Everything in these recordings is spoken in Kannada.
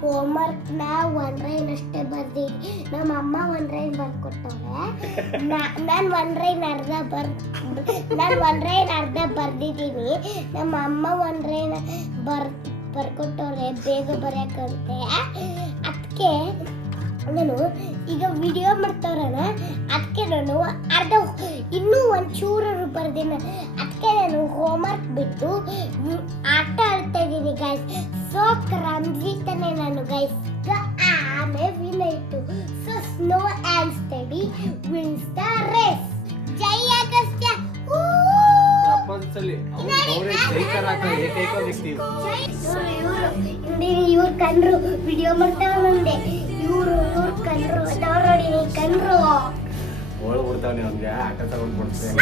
ಹೋಮ್ವರ್ಕ್ ನ ಒನ್ ಲೈನ್ ಅಷ್ಟೇ ಬರ್ದಿದ್ವಿ. ನಮ್ಮ ಅಮ್ಮ ಒನ್ ಲೈನ್ ಬರ್ಕೊಟ್ಟವ್ರೆ. ನಾನು ಒನ್ ಲೈನ್ ಅರ್ಧ ಬರ್ದಿದ್ದೀನಿ. ನಮ್ಮ ಅಮ್ಮ ಒನ್ ಲೈನ್ ಬರ್ಕೊಟ್ಟವ್ರೆ ಬೇಗ ಬರೆಯಕ್ಕಂತೆ. ಅದಕ್ಕೆ ನಾನು ಈಗ ವಿಡಿಯೋ ಮಾಡ್ತವ್ರಣ, ಅದಕ್ಕೆ ನಾನು ಇನ್ನೂ ಒಂಚೂರು ಬರ್ದಿನ. ಅದಕ್ಕೆ ನಾನು ಹೋಮ್ವರ್ಕ್ ಬಿಟ್ಟು ಆಟ ಆಡ್ತಾ ಇದ್ದೀನಿ ಗೈಸ್. ಸೊ ಕ್ರಂಜಿತಾನೆ ನಾನು ಗೈಸ್. ಆಮೇಲೆ ವಿನ್ ಆಯ್ತು. So snow and study wins the race. Jai Agastya. ಇವ್ರು ಕಂಡ್ರು ವಿಡಿಯೋ ಮಾಡ್ತಾವ ಮುಂದೆ. ಇವ್ರು ಕಂಡ್ರು ನೋಡಿ ಕಂಡ್ರು ಓಳ್ ಬಿಡ್ತಾವ ಅವ್ನಿಗೆ ಆಟ ತಗೊಂಡ್ ಕೊಡ್ತೇವೆ.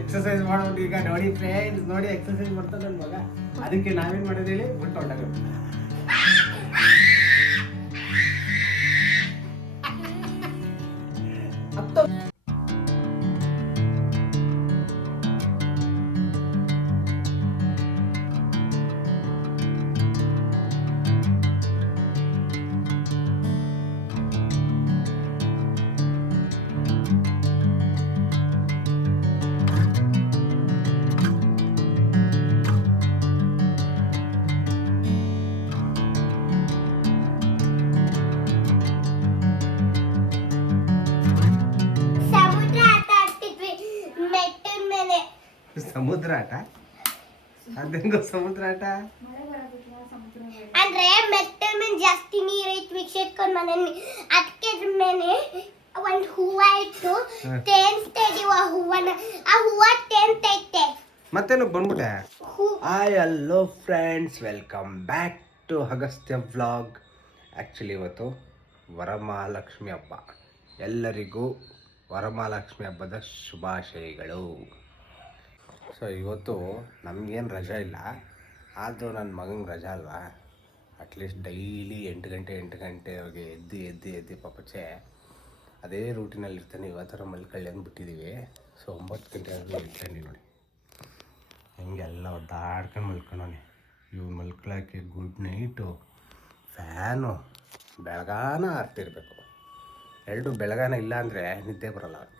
ಎಕ್ಸರ್ಸೈಸ್ ಮಾಡ್ಬಿಟ್ಟು ಈಗ ನೋಡಿ ಫ್ರೆಂಡ್ಸ್, ನೋಡಿ ಎಕ್ಸರ್ಸೈಸ್ ಮಾಡ್ತಾನೆ ನನ್ನ ಮಗ. ಅದಕ್ಕೆ ನಾವೇನ್ ಮಾಡೋದು ಹೇಳಿ ಬಿಟ್ಟು ಹೊಂಟಾಗ ಸಮುದ್ರ ಆಟ. ಅದಂಗ ಸಮುದ್ರ ಆಟ ಅಂದ್ರೆ ಮೆಟ್ಟ ಮೇಲೆ ಜಾಸ್ತಿ ನೀರ್ ಐತಿ ವೀಕ್ಷಕನ್ ಮನೆ. ಅದಕ್ಕೆ ಮೇಲೆ ಒಂದ್ ಹೂವ ಇತ್ತು, ತೇನ್ಸ್ತಿದೀವ ಹೂವನ. ಆ ಹೂವ ತೇನ್ತೈತೆ. ಮತ್ತೇನು ಬಂದ್ಬಿಟ್ಟೆ. Hi hello friends, welcome back to Agastya vlog. Actually ಇವತ್ತು ವರಮಹಾಲಕ್ಷ್ಮಿ ಹಬ್ಬ. ಎಲ್ಲರಿಗೂ ವರಮಹಾಲಕ್ಷ್ಮಿ ಹಬ್ಬದ ಶುಭಾಶಯಗಳು. ಸೊ ಇವತ್ತು ನಮಗೇನು ರಜಾ ಇಲ್ಲ, ಆದರೂ ನನ್ನ ಮಗಂಗೆ ರಜಾ ಅಲ್ವಾ. ಅಟ್ಲೀಸ್ಟ್ ಡೈಲಿ 8 ಗಂಟೆವರೆಗೆ ಎದ್ದು ಪಾಪಚ್ಚೆ ಅದೇ ರೂಟಿನಲ್ಲಿ ಇರ್ತಾನೆ. ಇವತ್ತರ ಮಲ್ಕಳ್ಳಿ ಅಂದ್ಬಿಟ್ಟಿದ್ದೀವಿ. ಸೊ 9 ಗಂಟೆವರೆಗೂ ಇರ್ತಾನೆ ನೋಡಿ, ಹಿಂಗೆಲ್ಲ ಒದ್ದಾಡ್ಕೊಂಡು ಮಲ್ಕೊಂಡವನೆ. ಇವ್ನು ಮಲ್ಕೊಳಕ್ಕೆ ಗುಡ್ ನೈಟು, ಫ್ಯಾನು ಬೆಳಗಾನ ಆರ್ತಿರ್ಬೇಕು. ಎರಡು ಬೆಳಗಾನ ಇಲ್ಲ ಅಂದರೆ ನಿದ್ದೆ ಬರೋಲ್ಲ ಅವ್ರಿಗೆ.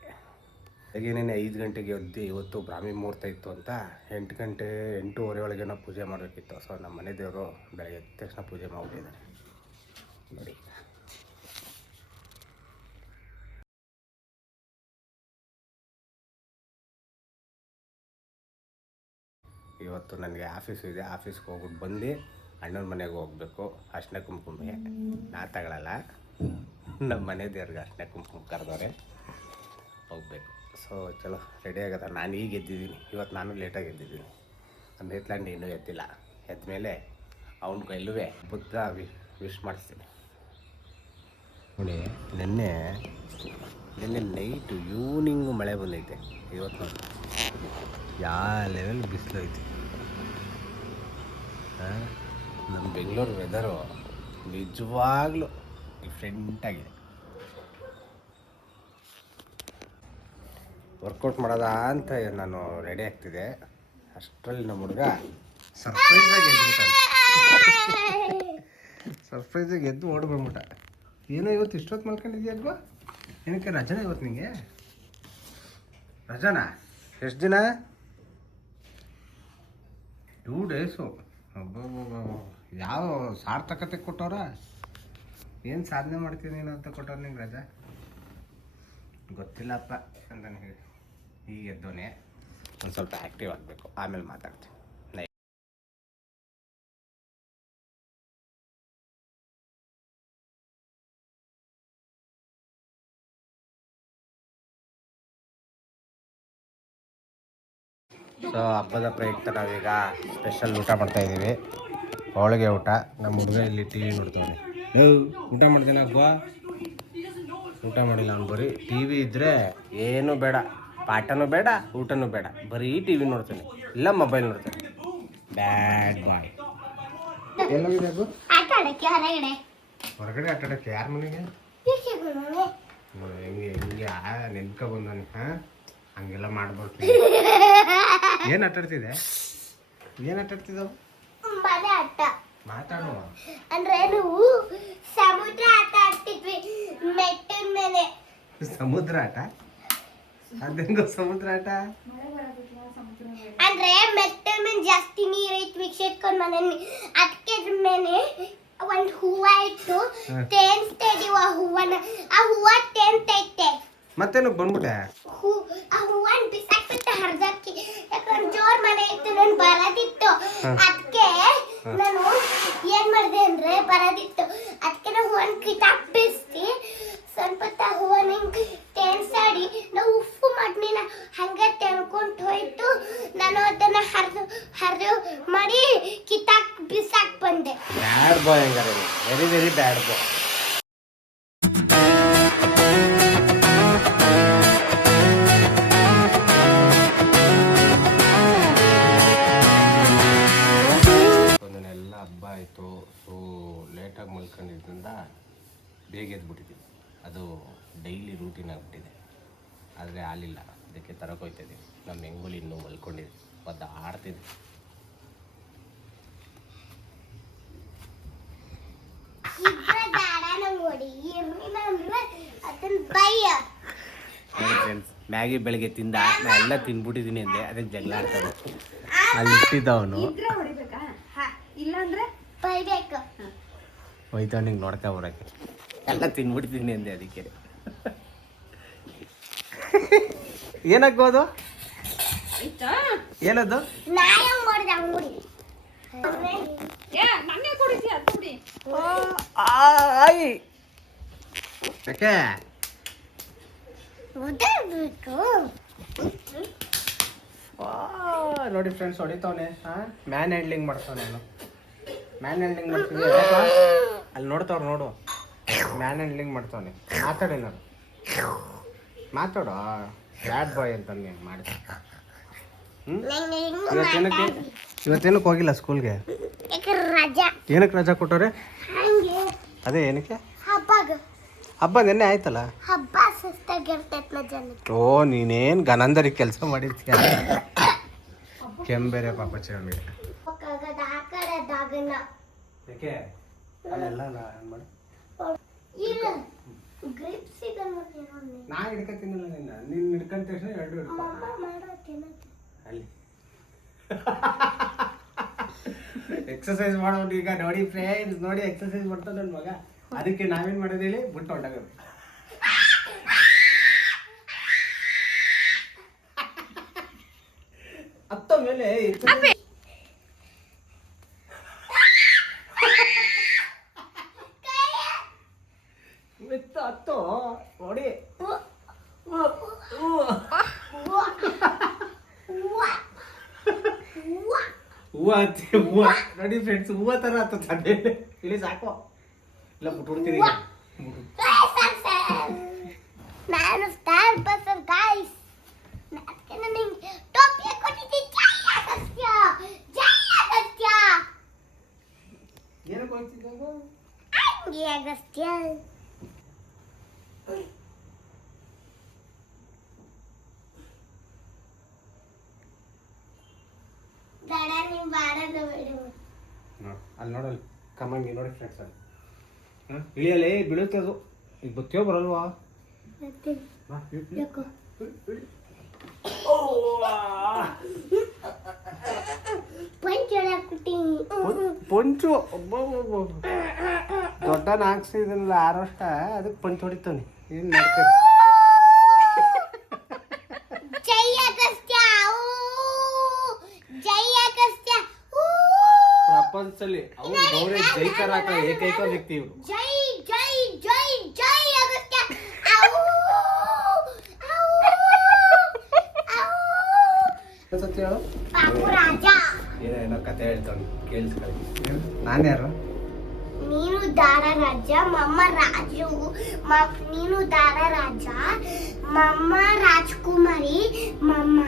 ಹಾಗೇನೇನೆ 5 ಗಂಟೆಗೆ ಎದ್ದು ಇವತ್ತು ಬ್ರಾಹ್ಮಿ ಮುಹೂರ್ತ ಇತ್ತು ಅಂತ 8:30 ಒಳಗೇನೋ ಪೂಜೆ ಮಾಡಬೇಕಿತ್ತು. ಸೊ ನಮ್ಮ ಮನೆ ದೇವರು ಬೆಳಗ್ಗೆ ಎದ್ದ ತಕ್ಷಣ ಪೂಜೆ ಮಾಡಿಬಿಟ್ಟಿದ್ದಾರೆ ನೋಡಿ. ಇವತ್ತು ನನಗೆ ಆಫೀಸ್ ಇದೆ, ಆಫೀಸ್ಗೆ ಹೋಗ್ಬಿಟ್ಟು ಬಂದು ಅಣ್ಣನ ಮನೆಗೆ ಹೋಗಬೇಕು. ಅರ್ಶಿನ ಕುಂಕುಮೆ ನಾ ತಗೊಳ್ಳಲ್ಲ, ನಮ್ಮ ಮನೆ ದೇವ್ರಿಗೆ ಅರ್ಶಿನ ಕುಂಕುಮ ಕರೆದವ್ರೆ, ಹೋಗಬೇಕು. ಸೊ ಚಲೋ ರೆಡಿ ಆಗದ. ನಾನು ಈಗ ಎದ್ದಿದ್ದೀನಿ. ಇವತ್ತು ನಾನು ಲೇಟಾಗಿ ಎದ್ದಿದ್ದೀನಿ. ನಮ್ಮ ಹೇತ್ಲಾಂಡಿ ಇನ್ನೂ ಎದ್ದಿಲ್ಲ. ಎದ್ದ ಮೇಲೆ ಅವನ ಕೈಲೂ ಬುದ್ಧ ವಿಶ್ ಮಾಡಿಸ್ತೀನಿ ನೋಡಿ. ನಿನ್ನೆ ನೈಟು ಈವ್ನಿಂಗು ಮಳೆ ಬಂದೈತೆ. ಇವತ್ತು ನೋಡಿ ಯಾವ ಲೆವೆಲ್ ಬಿಸಿಲು ಐತಿ. ನಮ್ಮ ಬೆಂಗಳೂರು ವೆದರು ನಿಜವಾಗ್ಲೂ ಡಿಫ್ರೆಂಟಾಗಿದೆ. ವರ್ಕೌಟ್ ಮಾಡೋದ ಅಂತ ನಾನು ರೆಡಿ ಆಗ್ತಿದೆ. ಅಷ್ಟರಲ್ಲಿ ನಮ್ಮ ಹುಡುಗ ಸರ್ಪ್ರೈಸಾಗಿ ಎದ್ದು ಓಡ್ಬಂದ್ಬಿಟ್ಟ. ಏನೋ ಇವತ್ತು ಇಷ್ಟೊತ್ತು ಮಲ್ಕೊಂಡಿದ್ಯಲ್ವಾ? ಏನಕ್ಕೆ ರಜಾನ ಇವತ್ತು ನಿಂಗೆ? ರಜಾನಾ? ಎಷ್ಟು ದಿನ? 2 ಡೇಸು. ಯಾವ ಸಾರ್ಥಕತೆ ಕೊಟ್ಟವ್ರ? ಏನು ಸಾಧನೆ ಮಾಡ್ತೀನಿ ನೀನು ಅಂತ ಕೊಟ್ಟವ್ರು ನಿಂಗೆ ರಜಾ? ಗೊತ್ತಿಲ್ಲಪ್ಪ ಅಂತ ಹೇಳಿ ಈಗ ಎದ್ದೋನೆ. ಒಂದು ಸ್ವಲ್ಪ ಆ್ಯಕ್ಟಿವ್ ಆಗಬೇಕು, ಆಮೇಲೆ ಮಾತಾಡ್ತೀನಿ. ಸೊ ಹಬ್ಬದ ಪ್ರಯುಕ್ತ ನಾವೀಗ ಸ್ಪೆಷಲ್ ಊಟ ಮಾಡ್ತಾಯಿದ್ದೀವಿ, ಹೋಳಿಗೆ ಊಟ. ನಮ್ಮ ಹುಡುಗ ಇಲ್ಲಿ ಟಿ ವಿ ನೋಡ್ತಾವೆ. ಊಟ ಮಾಡ್ತೀನಿ ಅಬ್ಬಾ. ಊಟ ಮಾಡಿಲ್ಲ ಅವ್ನು, ಬರೀ ಟಿ ವಿ ಇದ್ದರೆ ಏನೂ ಬೇಡ, ಪಾಠನೂ ಬೇಡ, ಊಟನೂ ಬೇಡ, ಬರೀ ಟಿ ವಿ ನೋಡ್ತಾನೆ, ಇಲ್ಲ ಮೊಬೈಲ್ ನೋಡ್ತಾನೆ. ಬ್ಯಾಡ್ ಬಾಯ್. ಎಲ್ಲೋಗಿದೆ ಅದು? ಹೊರಗಡೆ ಆಟ ಆಡಕ್ಕೆ ಯಾರ ಮನೆಗೆ ವೀಕ್ಷಕರ ಮನೆ. ಹೆಂಗೆ ಹೆಂಗೆ ನೆನ್ಕ ಬಂದಾನೆ ಹಾಂ ಹಂಗೆಲ್ಲ ಮಾಡ್ಬಾರ್ದು. ಏನು ಆಟ ಆಡ್ತಿದ್ದೆ ಏನು ಆಟ ಆಡ್ತಿದ್ದಾವ ಮನೆ ಆಟ ಮಾತಾಡುವ ಅಂದ್ರೆ ನಾವು ಸಮುದ್ರ ಆಟ ಆಡ್ತಿದ್ವಿ ಮೆಟ್ಟಿನ ಮೇಲೆ. ಸಮುದ್ರ ಆಟ ಅದೇಂಗೋ ಸಮುದ್ರ ಆಟ ಅಂದ್ರೆ ಮೆಟ್ಟಿನ ಮೇಲೆ ಜಾಸ್ತಿ ನೀರೈತ್ ವೀಕ್ಷಕರ ಮನೆ. ಅದಕ್ಕೆ ಅದ್ರ ಮೇಲೆ ಒಂದ್ ಹೂವ ಇಟ್ಟು ತೇನ್ಸ್ತಾ ಇದೀವಿ ಆ ಹೂವನ. ಆ ಹೂವ ತೇನ್ತೈತೆ. ಮತ್ತೇನು ಬಂದ್ಬಿಟ್ಟೆ ಆ ಹೂವನ್ ಬಿಸಾಕ್ಬಿಟ್ಟು ಹರ್ದಕ್ಕಿ. ಯಾಕಂದ್ರೆ ಜೋರ್ ಮನೆ ಇತ್ತು ನನ್ ಬರದಿತ್ತು. ಅದಕ್ಕೆ ನಾನು ಏನ್ ಮಾಡ್ದೆ ಅಂದ್ರೆ ಬರದಿತ್ತು. ಅದಕ್ಕೆ ನಾವು ಹೂವನ್ ಕಿತಾಕ್ ಬಿಸ್ತಿ ಸ್ವಲ್ಪ ಹೂವನ ತೇನ್ಸಾಡಿ ನಾವು ಉಪ್ಪು ಮಡ್ನಿನ ಹಂಗೆ ತೆನ್ಕೊಂಡ್ ಹೋಯ್ತು. ನಾನು ಅದನ್ನ ಹರಿದು ಮಾಡಿ ಕಿತಾಕ್ ಬಿಸಾಕ್ ಬಂದೆ. ಬ್ಯಾಡ್ ಬಾಯ್ ಹಂಗಾರೆ ವೆರಿ ವೆರಿ ಬ್ಯಾಡ್ ಬಾಯ್. ಒಂದನ್ನೆಲ್ಲ ಹಬ್ಬ ಆಯಿತು. ಸೊ ಲೇಟಾಗಿ ಮಲ್ಕೊಂಡಿದ್ದರಿಂದ ಬೇಗ ಎದ್ಬಿಟ್ಟಿದ್ದೀವಿ. ಅದು ಡೈಲಿ ರೂಟೀನ್ ಆಗಿಬಿಟ್ಟಿದೆ. ಆದರೆ ಹಾಲಿಲ್ಲ, ಅದಕ್ಕೆ ತರಕೋಯ್ತಿದ್ದೀವಿ. ನಮ್ಮ ಹೆಂಗುಲಿ ಇನ್ನೂ ಮಲ್ಕೊಂಡಿದ್ದೆ, ಒದ್ದು ಆಡ್ತಿದ್ದೆ. ಫ್ರೆಂಡ್ಸ್ ಮ್ಯಾಗಿ ಬೆಳಗ್ಗೆ ತಿಂದ ನಾ ಎಲ್ಲ ತಿನ್ಬಿಟ್ಟಿದ್ದೀನಿ ಅಂದೆ, ಅದಕ್ಕೆ ಜಗಳ ಆಡ್ತಾರೆ. ಅಲ್ಲಿ ಇಟ್ಟಿದ್ದವನು ಹೋಯ್ತವನಿಗೆ ನೋಡ್ತಾ ಬರೋಕ್ಕೆ ಎಲ್ಲ ತಿನ್ಬಿಡ್ತೀನಿ ಅಂದೆ, ಅದಕ್ಕೆ ಏನಾಗ್ಬೋದು ಏನದು ಯಾಕೆ ನೋಡಿ ಫ್ರೆಂಡ್ಸ್ ಹೊಡಿತಾವನೆ. ಮ್ಯಾನ್ ಹ್ಯಾಂಡ್ಲಿಂಗ್ ಮಾಡ್ತಾನೆ. ನಾನು ಮ್ಯಾನ್ ಹ್ಯಾಂಡ್ಲಿಂಗ್ ಮಾಡ್ತೀನಿ. ಅಲ್ಲಿ ನೋಡ್ತಾವ್ರು ನೋಡು, ಮ್ಯಾನ್ ಹ್ಯಾಂಡ್ಲಿಂಗ್ ಮಾಡ್ತಾವನೆ. ಮಾತಾಡಿ ನಾನು ಮಾತಾಡೋ ಬ್ಯಾಡ್ ಬಾಯ್ ಅಂತ ಮಾಡಿ. ಇವತ್ತೇನಕ್ಕೆ ಹೋಗಿಲ್ಲ ಸ್ಕೂಲ್ಗೆ? ಏನಕ್ಕೆ ರಜಾ ಕೊಟ್ಟವ್ರೆ? ಅದೇ ಏನಕ್ಕೆ? ಹಬ್ಬ ನೆನ್ನೆ ಆಯ್ತಲ್ಲ. ಹಬ್ಬ ಸುಸ್ತಾಗಿರ್ತೈತ್ಲ ಜನಕ್ಕೆ. ಓ ನೀನೇನು ಗನಂದರಿ ಕೆಲಸ ಮಾಡಿರ್ತೀಯ. ಕೆಂಬೇರೆ ಪಾಪ ಚೇಳಿಗೆ ಯಾಕೆ ಅಲ್ಲೆಲ್ಲ ನಾ ಹಿಡ್ಕೊತೀನಿಲ್ಲ ನಿನ್ನ. ನೀನು ಹಿಡ್ಕೊಂಡ ತಕ್ಷಣ ಎರಡು ಅಲ್ಲಿ ಎಕ್ಸಸೈಸ್ ಮಾಡೋದು. ಈಗ ನೋಡಿ ಫ್ರೆಂಡ್ಸ್, ನೋಡಿ ಎಕ್ಸಸೈಸ್ ಮಾಡ್ತಾನೆ ನನ್ನ ಮಗ. ಅದಕ್ಕೆ ನಾವೇನು ಮಾಡೋದು ಹೇಳಿ ಬಿಟ್ಟು ಹೊಂಟಾಗೋದು. ಹತ್ತ ಮೇಲೆ ಹತ್ತು ನೋಡಿ ಹೂವ ಹೂವ ನೋಡಿ ಫ್ರೆಂಡ್ಸ್, ಹೂವ ಥರ ಹತ್ತದೆ. ಇಲ್ಲಿ ಸಾಕು ಇಲ್ಲ ಬಿಟ್ಬಿಡ್ತೀನಿ. ನಾನು ಸ್ಟಾರ್ ಬಸ್ಸರ್ ಗಾಯ್ಸ್. ನನಗೆ ಟೋಪಿ ಕೊಟ್ಟಿದ್ದೆ. ಜೈ ಅಗಸ್ತ್ಯ. ಏನಕ್ಕೆ ಹೋಗ್ತಿದ್ದ? ಹಂಗೆ ಅಗಸ್ತ್ಯ. ದಡ ನೀವು ಬಾಡೋದು ಬಿಡು. ಅಲ್ಲಿ ನೋಡಲ್ಲಿ ಕಮ್ಮಂಗಿ ನೋಡಿ ಫ್ರೆಂಡ್ಸ್, ಅಲ್ಲಿ ಇಳಿಯಲ್ಲೇ ಬೀಳುತ್ತೆ ಅದು. ಈಗ ಬತ್ತಿಯೋ ಬರಲ್ವಾ? ಪಂಚು ದೊಡ್ಡ ಹಾಕ್ಸಿದನಲ್ಲ 6 ವರ್ಷ, ಅದಕ್ಕೆ ಪಂಚ್ ಹೊಡಿತಾನೆ. ಏನು ಮಾಡ್ತಾರೆ? ಜೈ ಅಗಸ್ತ್ಯ. ಜೈ ಅಗಸ್ತ್ಯ. ಪ್ರಪಂಚದಲ್ಲಿ ಅವ್ರು ಗೌರವ ಜೈಕಾರ ಏಕೈಕ ವ್ಯಕ್ತಿ ಇವರು. ಜೈ ಜೈ ಜೈ ಜೈ ಅಗಸ್ತ್ಯ. ಹೇಳು ಪಾಪು ರಾಜ. ಏನೋ ಕತೆ ಹೇಳ್ತಾನೆ ಕೇಳಿಸ್ಕೊಳ್ಳಿ. ನಾನು ಯಾರು? ನೀನು ದಾರ ರಾಜ, ಮಮ್ಮ ರಾಜು, ನೀನು ದಾರ ರಾಜ, ಮಮ್ಮ ರಾಜ್ಕುಮಾರಿ, ಮಮ್ಮ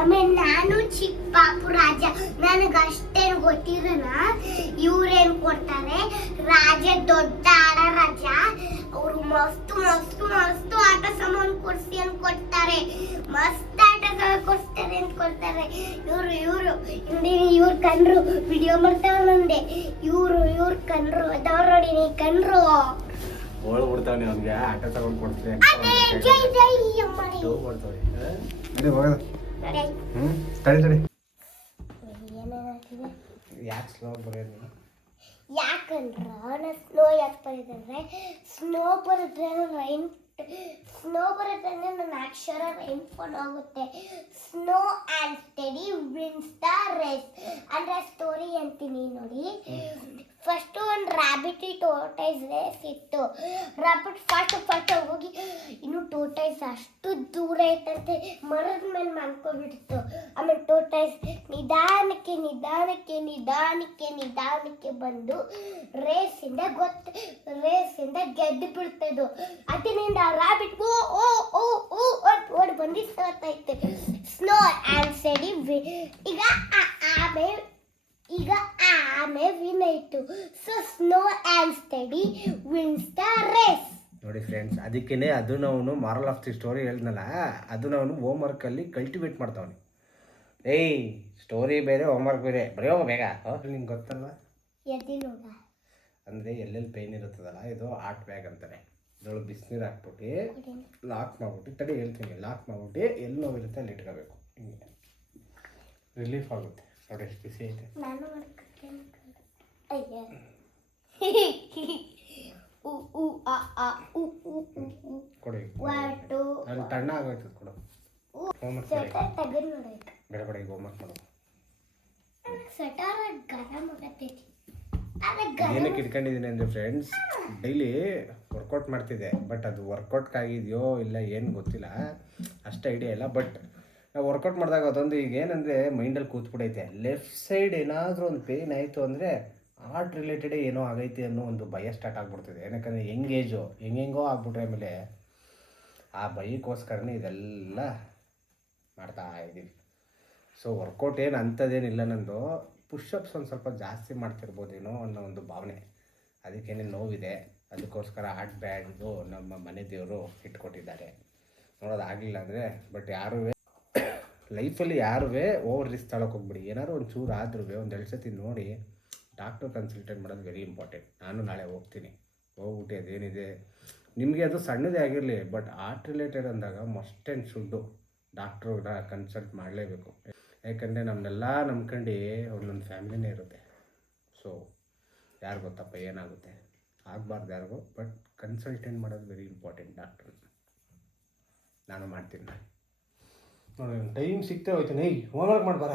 ಆಮೇಲೆ ನಾನು ಚಿಕ್ಕ ಪಾಪು ರಾಜ. ನನಗಷ್ಟೇನು ಗೊತ್ತಿರಲ್ಲ. ಇವ್ರೇನ್ ಕೊಡ್ತಾರೆ, ರಾಜ ದೊಡ್ಡ ಆಡ ರಾಜ, ಅವರು ಮಸ್ತು ಮಸ್ತು ಮಸ್ತು ಆಟ ಸಾಮಾನು ಕೊಡ್ಸಿ ಅಂತ ಕೊಡ್ತಾರೆ. ಮಸ್ತ್ ಆಟ ಸಾಮಾನು ಕೊಡ್ತಾರೆ ಅಂತ ಕೊಡ್ತಾರೆ. ಇವ್ರು ಕಣ್ರು ವಿಡಿಯೋ ಮಾಡ್ತಾವ ನಂದೆ. ಇವ್ರು ಕಣ್ರು ಅದಾವ ನೋಡಿ, ನೀ ಕಣ್ರು ಓಡ್ ಬಿಡ್ತಾವನಿ ಅವ್ನಿಗೆ ಆಟ ತಗೊಂಡು ಕೊಡ್ತೀನಿ. ಅದೇ ಜೈ ಜೈ ಅಮ್ಮನಿ ತಡಿ ತಡಿ. ಏನಾಗ್ತಿದೆ? ಯಾಕೆ ಸ್ಲೋ ಬರೋದು? ಯಾಕಂದ್ರ ಸ್ನೋ ಯಾಕೆ ಬರೋದಂದ್ರೆ ಸ್ನೋ ಬರೋದ್ರೆ ನನ್ನ ಅಕ್ಷರ ರೈನ್ ಫಾಲ್ ಆಗುತ್ತೆ. Snow and study wins the race ಅಂದ್ರೆ ಸ್ಟೋರಿ ಅಂತೀನಿ ನೋಡಿ. ಫಸ್ಟ್ ಒಂದು ರ್ಯಾಬಿಟ್ ಟೋಟೈಸ್ ರೇಸ್ ಇತ್ತು. ರ್ಯಾಬಿಟ್ ಫಾಸ್ಟ್ ಹೋಗಿ ಇನ್ನು ಟೋಟೈಸ್ ಅಷ್ಟು ದೂರ ಐತಂತೆ ಮರದ ಮೇಲೆ ಮಾಡ್ಕೊಬಿಡ್ತು. ಆಮೇಲೆ ಟೋಟೈಸ್ ನಿಧಾನಕ್ಕೆ ಬಂದು ರೇಸಿಂದ ಗೆದ್ದು ಬಿಡ್ತದು. ಅದರಿಂದ ರ್ಯಾಬಿಟ್ ಓಡ್ ಬಂದು ಸತ್ತೈತೆ. ಸ್ನೋ ಆ್ಯಂಡ್ ಸ್ಟಡಿ ಈಗ ಆಮೆ ವಿನ್ ಆಯ್ತು. So snow and study wins the race. ನೋಡಿ ಫ್ರೆಂಡ್ಸ್, ಅದಕ್ಕೇನೆ ಅದನ್ನ ಅವನು ಮಾರಲ್ ಆಫ್ ದಿ ಸ್ಟೋರಿ ಹೇಳಿದ್ನಲ್ಲ, ಅದನ್ನ ಅವನು ಹೋಮ್ ವರ್ಕಲ್ಲಿ ಕಲ್ಟಿವೇಟ್ ಮಾಡ್ತಾವನೆ. ಏಯ್, ಸ್ಟೋರಿ ಬೇರೆ ಹೋಮ್ ವರ್ಕ್ ಬೇರೆ, ಬರೆಯೋ ಬೇಗ. ನಿಂಗೆ ಗೊತ್ತಲ್ಲ ಅಂದರೆ ಎಲ್ಲೆಲ್ಲಿ ಪೇನ್ ಇರುತ್ತದಲ್ಲ, ಇದು ಆರ್ಟ್ ಬ್ಯಾಗ್ ಅಂತಾರೆ. ಇದ್ರೊಳಗೆ ಬಿಸಿನೀರು ಹಾಕ್ಬಿಟ್ಟು ಲಾಕ್ ಮಾಡ್ಬಿಟ್ಟು, ತಡಿ ಹೇಳ್ತೀನಿ, ಲಾಕ್ ಮಾಡ್ಬಿಟ್ಟು ಎಲ್ಲಿ ನೋವಿರುತ್ತೆ ಅಲ್ಲಿ ಇಟ್ಕೋಬೇಕು. ಹಿಂಗೆ ರಿಲೀಫ್ ಆಗುತ್ತೆ. ನೋಡಿ ಎಷ್ಟು ಬಿಸಿ ಐತೆ. ಕೊಡಿ, ನಾನು ತಣ್ಣ ಆಗೋಯ್ತದ ಕೊಡು. ಹೋಮ್ ವರ್ಕ್ ಬೇಡ ಬೇಡ, ಈಗ ಹೋಮ್ ವರ್ಕ್ ಮಾಡು. ಏನಕ್ಕೆ ಇಟ್ಕೊಂಡಿದ್ದೀನಿ ಅಂದರೆ ಫ್ರೆಂಡ್ಸ್, ಡೈಲಿ ವರ್ಕೌಟ್ ಮಾಡ್ತಿದ್ದೆ. ಬಟ್ ಅದು ವರ್ಕೌಟ್ಗಾಗಿದೆಯೋ ಇಲ್ಲ ಏನು ಗೊತ್ತಿಲ್ಲ, ಅಷ್ಟು ಐಡಿಯಾ ಇಲ್ಲ. ಬಟ್ ನಾವು ವರ್ಕೌಟ್ ಮಾಡಿದಾಗ ಅದೊಂದು ಈಗ ಏನಂದರೆ ಮೈಂಡಲ್ಲಿ ಕೂತ್ಬಿಡೈತೆ. ಲೆಫ್ಟ್ ಸೈಡ್ ಏನಾದರೂ ಒಂದು ಪೇಯ್ನ್ ಆಯಿತು ಅಂದರೆ ಆರ್ಟ್ ರಿಲೇಟೆಡೇ ಏನೋ ಆಗೈತೆ ಅನ್ನೋ ಒಂದು ಭಯ ಸ್ಟಾರ್ಟ್ ಆಗಿಬಿಡ್ತಿದೆ. ಏನಕ್ಕಂದರೆ ಹೆಂಗೇಜು ಹೆಂಗೆಂಗೋ ಆಗ್ಬಿಟ್ರೆ ಆಮೇಲೆ ಆ ಭಯಕ್ಕೋಸ್ಕರನೇ ಇದೆಲ್ಲ ಮಾಡ್ತಾ ಇದ್ದೀವಿ. ಸೊ ವರ್ಕೌಟ್ ಏನು ಅಂಥದ್ದೇನಿಲ್ಲ, ನಂದು ಪುಷಪ್ಸ್ ಒಂದು ಸ್ವಲ್ಪ ಜಾಸ್ತಿ ಮಾಡ್ತಿರ್ಬೋದೇನೋ ಅನ್ನೋ ಒಂದು ಭಾವನೆ. ಅದಕ್ಕೇನೆ ನೋವಿದೆ. ಅದಕ್ಕೋಸ್ಕರ ಆರ್ಟ್ ಬ್ಯಾಗ್ದು ನಮ್ಮ ಮನೆ ದೇವರು ಇಟ್ಕೊಟ್ಟಿದ್ದಾರೆ. ನೋಡೋದಾಗಲಿಲ್ಲ ಅಂದರೆ ಬಟ್ ಯಾರೂ ಲೈಫಲ್ಲಿ ಓವರ್ ರಿಸ್ಕ್ ತಗೊಳಕ್ಕೆ ಹೋಗ್ಬಿಡಿ. ಏನಾದ್ರು ಒಂದು ಚೂರು ಆದ್ರೂ ಒಂದು 2 ಸತಿ ನೋಡಿ ಡಾಕ್ಟ್ರ್ ಕನ್ಸಲ್ಟೇಟ್ ಮಾಡೋದು ವೆರಿ ಇಂಪಾರ್ಟೆಂಟ್. ನಾನು ನಾಳೆ ಹೋಗ್ತೀನಿ. ಹೋಗ್ಬಿಟ್ಟು ಅದೇನಿದೆ ನಿಮಗೆ ಅದು ಸಣ್ಣದೇ ಆಗಿರಲಿ, ಬಟ್ ಆರ್ಟ್ ರಿಲೇಟೆಡ್ ಅಂದಾಗ ಮಸ್ಟ್ ಆ್ಯಂಡ್ ಶುಡ್ಡು ಡಾಕ್ಟ್ರನ್ನ ಕನ್ಸಲ್ಟ್ ಮಾಡಲೇಬೇಕು. ಯಾಕಂದರೆ ನಮ್ಮನ್ನೆಲ್ಲ ನಂಬ್ಕೊಂಡು ಒಂದೊಂದು ಫ್ಯಾಮಿಲಿನೇ ಇರುತ್ತೆ. ಸೊ ಯಾರು ಗೊತ್ತಪ್ಪ ಏನಾಗುತ್ತೆ ಆಗಬಾರ್ದು ಯಾರಿಗೂ, ಬಟ್ ಕನ್ಸಲ್ಟೆಂಟ್ ಮಾಡೋದು ವೆರಿ ಇಂಪಾರ್ಟೆಂಟ್. ಡಾಕ್ಟ್ರ್ ನಾನು ಮಾಡ್ತೀನಿ. ನೋಡಿ ಟೈಮ್ ಸಿಗ್ತಾ ಹೋಯ್ತಾನೆ. Home work ಮಾಡ್ಬಾರ.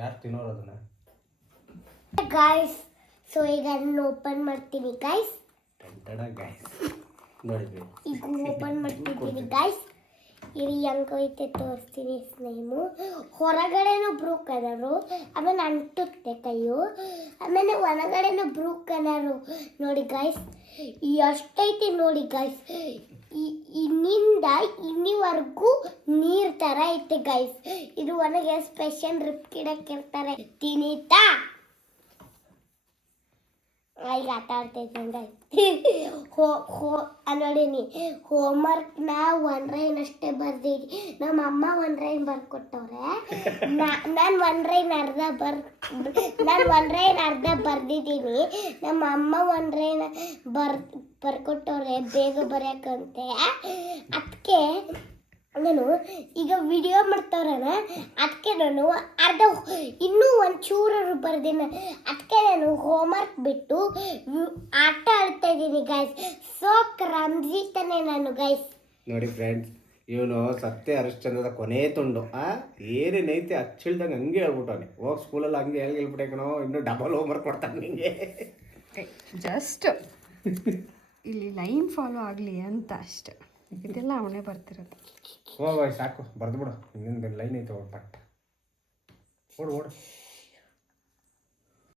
ಯಾರು ತಿನ್ನೋರು ಅದನ್ನ ಗಾಯ್ಸ್? ಸೊ ಈಗ ಅದನ್ನ ಓಪನ್ ಮಾಡ್ತೀನಿ ಗಾಯ್ಸ್. ನೋಡಿದ್ವಿ, ಈಗ ಓಪನ್ ಮಾಡ್ತಿದ್ದೀನಿ ಗಾಯ್ಸ್. ಇಲ್ಲಿ ಹೆಂಗೈತೆ ತೋರಿಸ್ತೀನಿ. ಸ್ನೇಮು ಹೊರಗಡೆನೂ ಬ್ರೂ ಕಲರು, ಆಮೇಲೆ ಅಂಟುತ್ತೆ ಕೈಯು, ಆಮೇಲೆ ಒಳಗಡೆನೂ ಬ್ರೂ ಕಲರು. ನೋಡಿ ಗಾಯ್ಸ್ ಎಷ್ಟೈತಿ ನೋಡಿ ಗಾಯ್ಸ್. ಇನ್ನಿಂದ ಇನ್ನಿವರೆಗೂ ನೀರು ಥರ ಐತೆ ಗಾಯ್ಸ್. ಇದು ಒಳಗೆ ಸ್ಪೆಷಲ್ ರಿಪ್ ಗಿಡಕ್ಕಿರ್ತಾರೆ. ತಿನ್ನಿತಾ ಈಗ ಆಟ ಆಡ್ತೈತೆ ನೋಡೀನಿ. ಹೋಮ್ವರ್ಕ್ನ 1 ಲೈನ್ ಅಷ್ಟೇ ಬರ್ದಿನಿ. ನಮ್ಮ ಅಮ್ಮ 1 ಲೈನ್ ಬರ್ಕೊಟ್ಟವ್ರೆ. ನಾನು 1 ಲೈನ್ ಅರ್ಧ ಬರ್ದಿದ್ದೀನಿ. ನಮ್ಮ ಅಮ್ಮ 1 ಲೈನ್ ಬರ್ಕೊಟ್ಟವ್ರೆ ಬೇಗ ಬರೆಯೋಕ್ಕಂತೆ. ಅದಕ್ಕೆ ನಾನು ಈಗ ವಿಡಿಯೋ ಮಾಡ್ತವ್ರಣ, ಅದಕ್ಕೆ ನಾನು ಇನ್ನೂ ಒಂಚೂರು ಬರ್ದಿನ. ಅದಕ್ಕೆ ನಾನು ಹೋಮ್ವರ್ಕ್ ಬಿಟ್ಟು ಆಟ ಆಡ್ತಾ ಇದ್ದೀನಿ ಗೈಸ್. ಸೊ ರಂಜಿತಾನೆ ನಾನು ಗೈಸ್. ನೋಡಿ ಫ್ರೆಂಡ್ಸ್, ಇವನು ಸತ್ಯ ಹರಿಶ್ಚಂದ್ರದ ಕೊನೆ ತುಂಡು. ಏನೇನೈತೆ ಹಚ್ಚಿಳ್ದಂಗೆ ಹಂಗೆ ಹೇಳ್ಬಿಟ್ಟವನೆ. ಹೋಗಿ ಸ್ಕೂಲಲ್ಲಿ ಹಂಗೆ ಹೇಳ್ಬಿಟ್ಟೆ ಕಣೋ, ಇನ್ನೂ ಡಬಲ್ ಹೋಮ್ವರ್ಕ್ ಕೊಡ್ತಾನೆ ನಿಂಗೆ. ಜಸ್ಟ್ ಇಲ್ಲಿ ಲೈನ್ ಫಾಲೋ ಆಗಲಿ ಅಂತ ಅಷ್ಟೆ. ಇದೆಲ್ಲ ಅವನೇ ಬರ್ತಿರೋದು. ಹೋಗ ಸಾಕು, ಬರ್ದು ಬಿಡು. ಇನ್ನೊಂದು ಲೈನ್ ಐತೆ, ಪಟ್ ಓಡು.